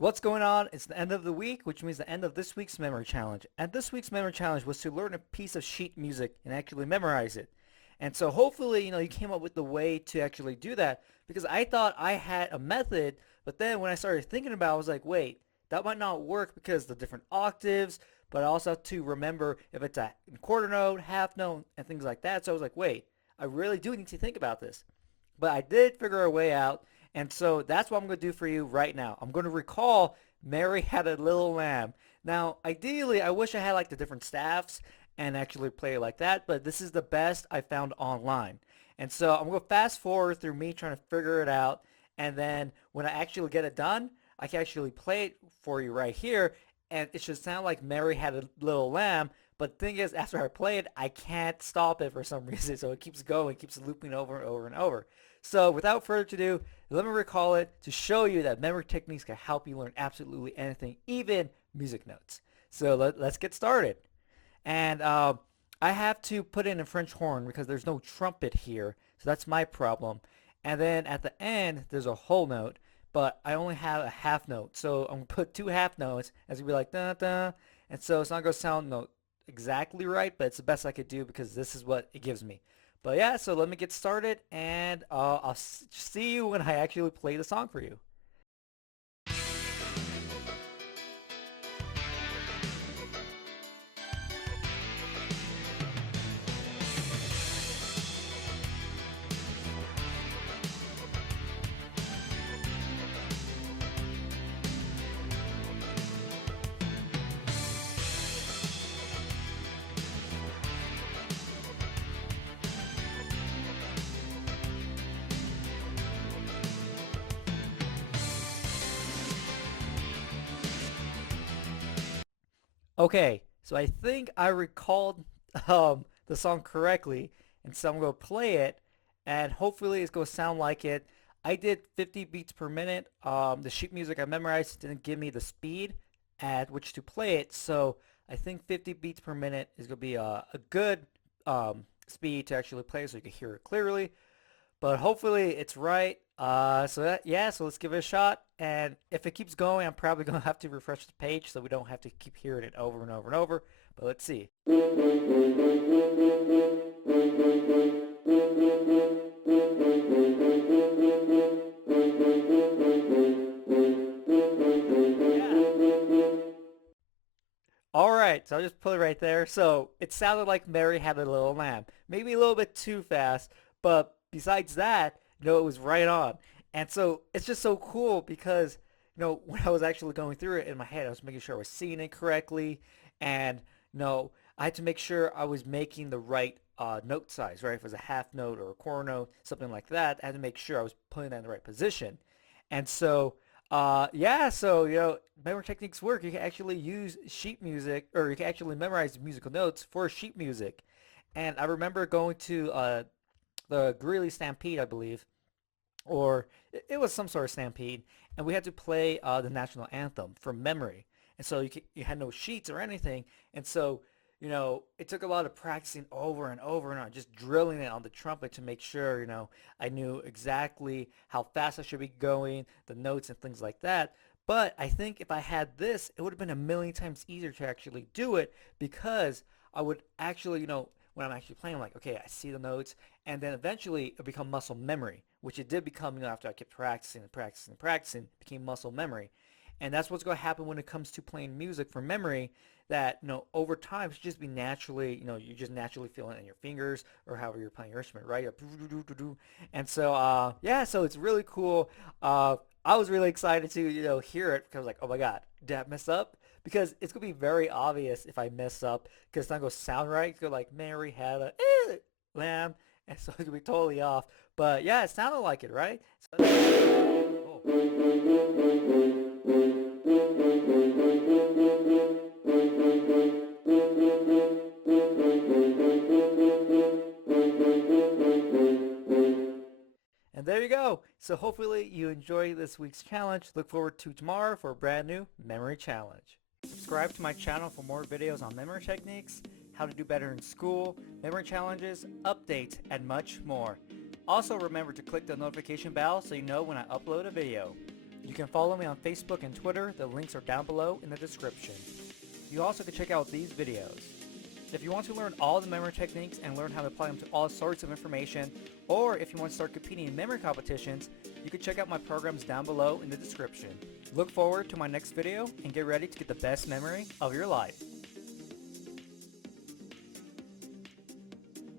What's going on? It's the end of the week, which means the end of this week's memory challenge. And this week's memory challenge was to learn a piece of sheet music and actually memorize it. And so hopefully, you came up with the way to actually do that because I thought I had a method, but then when I started thinking about it, I was like, wait, that might not work because the different octaves, but I also have to remember if it's a quarter note, half note, and things like that. So I was like, wait, I really do need to think about this. But I did figure a way out, and so that's what I'm going to do for you right now. I'm going to recall Mary Had a Little Lamb. Now, ideally, I wish I had like the different staffs and actually play it like that, but this is the best I found online. And so I'm going to fast forward through me trying to figure it out, and then when I actually get it done, I can actually play it for you right here, and it should sound like Mary Had a Little Lamb. But the thing is, after I play it, I can't stop it for some reason, so it keeps going, keeps looping over and over and over. So without further ado, let me recall it to show you that memory techniques can help you learn absolutely anything, even music notes. So let's get started. And I have to put in a French horn because there's no trumpet here, so that's my problem. And then at the end, there's a whole note, but I only have a half note. So I'm going to put two half notes, as it'll be like, da da. And so it's not going to sound exactly right, but it's the best I could do because this is what it gives me. But yeah, so let me get started, and I'll see you when I actually play the song for you. Okay, so I think I recalled the song correctly, and so I'm going to play it, and hopefully it's going to sound like it. I did 50 beats per minute. The sheet music I memorized didn't give me the speed at which to play it, so I think 50 beats per minute is going to be a good speed to actually play so you can hear it clearly. But hopefully it's right. So let's give it a shot. And if it keeps going, I'm probably gonna have to refresh the page so we don't have to keep hearing it over and over and over. But let's see. Yeah. All right, so I'll just put it right there. So it sounded like Mary Had a Little Lamb. Maybe a little bit too fast, but besides that, it was right on. And so it's just so cool because, when I was actually going through it in my head, I was making sure I was singing it correctly. And, I had to make sure I was making the right note size, right? If it was a half note or a quarter note, something like that, I had to make sure I was putting that in the right position. And so yeah, so memory techniques work. You can actually use sheet music, or you can actually memorize musical notes for sheet music. And I remember going to the Greeley Stampede, I believe, or it was some sort of stampede, and we had to play the national anthem from memory. And so you had no sheets or anything, and so it took a lot of practicing over and over and over, just drilling it on the trumpet to make sure I knew exactly how fast I should be going, the notes and things like that. But I think if I had this, it would have been a million times easier to actually do it because I would actually, when I'm actually playing, I'm like, okay, I see the notes, and then eventually it become muscle memory, which it did become, after I kept practicing and practicing and practicing, it became muscle memory. And that's what's going to happen when it comes to playing music from memory, that, over time, it's just be naturally, you just naturally feel it in your fingers or however you're playing your instrument, right? And so, yeah, so it's really cool. I was really excited to, hear it because I was like, oh my God, did I mess up? Because it's going to be very obvious if I mess up because it's not going to sound right. It's going to like, Mary had a lamb. And so it's going to be totally off. But yeah, it sounded like it, right? So, and there you go. So hopefully you enjoy this week's challenge. Look forward to tomorrow for a brand new memory challenge. Subscribe to my channel for more videos on memory techniques, how to do better in school, memory challenges, updates, and much more. Also remember to click the notification bell so you know when I upload a video. You can follow me on Facebook and Twitter. The links are down below in the description. You also can check out these videos. If you want to learn all the memory techniques and learn how to apply them to all sorts of information, or if you want to start competing in memory competitions, you can check out my programs down below in the description. Look forward to my next video and get ready to get the best memory of your life.